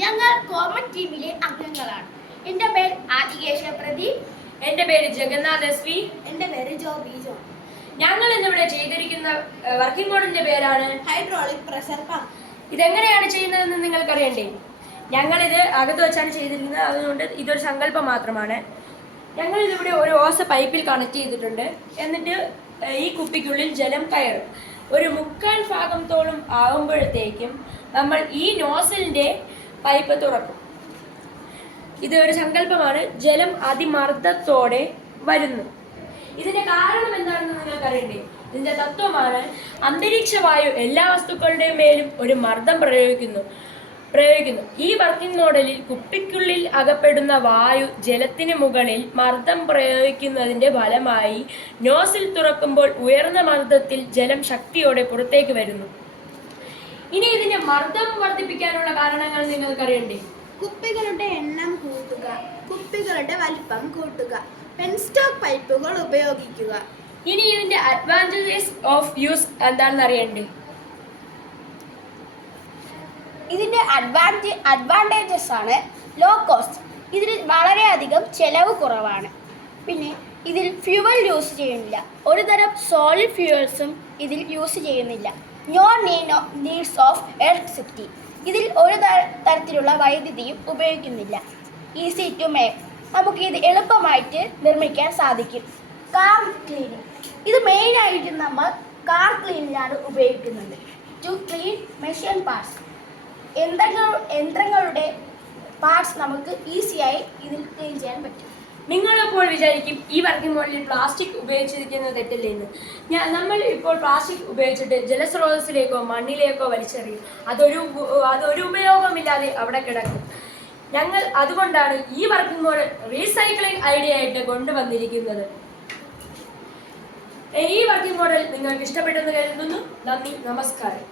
ഞങ്ങൾ കോമൺ ടീമിലെ അംഗങ്ങളാണ്. എൻ്റെ പേര് ആദികേശ പ്രദീപ്. എൻ്റെ പേര് ജഗന്നാഥ് എസ് വി. എൻ്റെ പേര് ജോബി ജോ. ഞങ്ങൾ ഇന്നിവിടെ ചെയ്തിരിക്കുന്ന വർക്കിംഗ് മോഡലിന്റെ പേരാണ് ഹൈഡ്രോളിക് പ്രഷർ പമ്പ്. ഇതെങ്ങനെയാണ് ചെയ്യുന്നതെന്ന് നിങ്ങൾക്കറിയണ്ടേ? ഞങ്ങളിത് അകത്ത് വെച്ചാണ് ചെയ്തിരിക്കുന്നത്, അതുകൊണ്ട് ഇതൊരു സങ്കല്പം മാത്രമാണ്. ഞങ്ങളിതിവിടെ ഒരു ഓസ പൈപ്പിൽ കണക്ട് ചെയ്തിട്ടുണ്ട്. എന്നിട്ട് ഈ കുപ്പിക്കുള്ളിൽ ജലം കയറും. ഒരു 3/4 ഭാഗത്തോളം ആകുമ്പോഴത്തേക്കും നമ്മൾ ഈ നോസലിൻ്റെ പൈപ്പ് തുറക്കും. ഇത് ഒരു സങ്കല്പമാണ്. ജലം അതിമർദ്ദത്തോടെ വരുന്നു. ഇതിന്റെ കാരണം എന്താണെന്ന് നിങ്ങൾക്കറിയണ്ടേ? ഇതിന്റെ തത്വമാണ് അന്തരീക്ഷ വായു എല്ലാ വസ്തുക്കളുടെയും മേലും ഒരു മർദ്ദം പ്രയോഗിക്കുന്നു. ഈ വർക്കിംഗ് മോഡലിൽ കുപ്പിക്കുള്ളിൽ അകപ്പെടുന്ന വായു ജലത്തിന് മുകളിൽ മർദ്ദം പ്രയോഗിക്കുന്നതിന്റെ ഫലമായി നോസിൽ തുറക്കുമ്പോൾ ഉയർന്ന മർദ്ദത്തിൽ ജലം ശക്തിയോടെ പുറത്തേക്ക് വരുന്നു. ഇനി ഇതിന്റെ മർദ്ദം വർദ്ധിപ്പിക്കാനുള്ള കാരണങ്ങൾ നിങ്ങൾക്കറിയണ്ടേ? കുപ്പികളുടെ എണ്ണം കൂട്ടുക, കുപ്പികളുടെ വലിപ്പം കൂട്ടുക, പെൻസ്റ്റോക്ക് പൈപ്പുകൾ ഉപയോഗിക്കുക. ഇനി ഇതിന്റെ അഡ്വാൻറ്റേജസ് ഓഫ് യൂസ് എന്താണെന്ന് അറിയണ്ടേ? ഇതിന്റെ അഡ്വാൻറ്റേജസ് ആണ് ലോ കോസ്റ്റ്. ഇതിൽ വളരെയധികം ചെലവ് കുറവാണ്. പിന്നെ ഇതിൽ ഫ്യൂവൽ യൂസ് ചെയ്യുന്നില്ല. ഒരു തരം സോളിഡ് ഫ്യൂവൽസും ഇതിൽ യൂസ് ചെയ്യുന്നില്ല. No needs of electricity. ഇതിൽ ഒരു തരത്തിലുള്ള വൈദ്യുതിയും ഉപയോഗിക്കുന്നില്ല. Easy to make. നമുക്ക് ഇത് എളുപ്പമായിട്ട് നിർമ്മിക്കാൻ സാധിക്കും. Car cleaning. ഇത് മെയിനായിട്ട് നമ്മൾ കാർ ക്ലീനിങ്ങിനാണ് ഉപയോഗിക്കുന്നത്. To clean machine parts. യന്ത്രങ്ങളുടെ പാർട്സ് നമുക്ക് ഈസിയായി ഇതിൽ ക്ലീൻ ചെയ്യാൻ പറ്റും. നിങ്ങളപ്പോൾ വിചാരിക്കും ഈ വർക്കിംഗ് മോഡലിൽ പ്ലാസ്റ്റിക് ഉപയോഗിച്ചിരിക്കുന്നത് തെറ്റല്ലേ എന്ന്. നമ്മൾ ഇപ്പോൾ പ്ലാസ്റ്റിക് ഉപയോഗിച്ചിട്ട് ജലസ്രോതസ്സിലേക്കോ മണ്ണിലേക്കോ വലിച്ചെറിയും. അതൊരു ഉപയോഗമില്ലാതെ അവിടെ കിടക്കും. ഞങ്ങൾ അതുകൊണ്ടാണ് ഈ വർക്കിംഗ് മോഡൽ റീസൈക്ലിംഗ് ഐഡിയ ആയിട്ട് കൊണ്ടുവന്നിരിക്കുന്നത്. ഈ വർക്കിംഗ് മോഡൽ നിങ്ങൾക്ക് ഇഷ്ടപ്പെട്ടെന്ന് കരുതുന്നു. നന്ദി, നമസ്കാരം.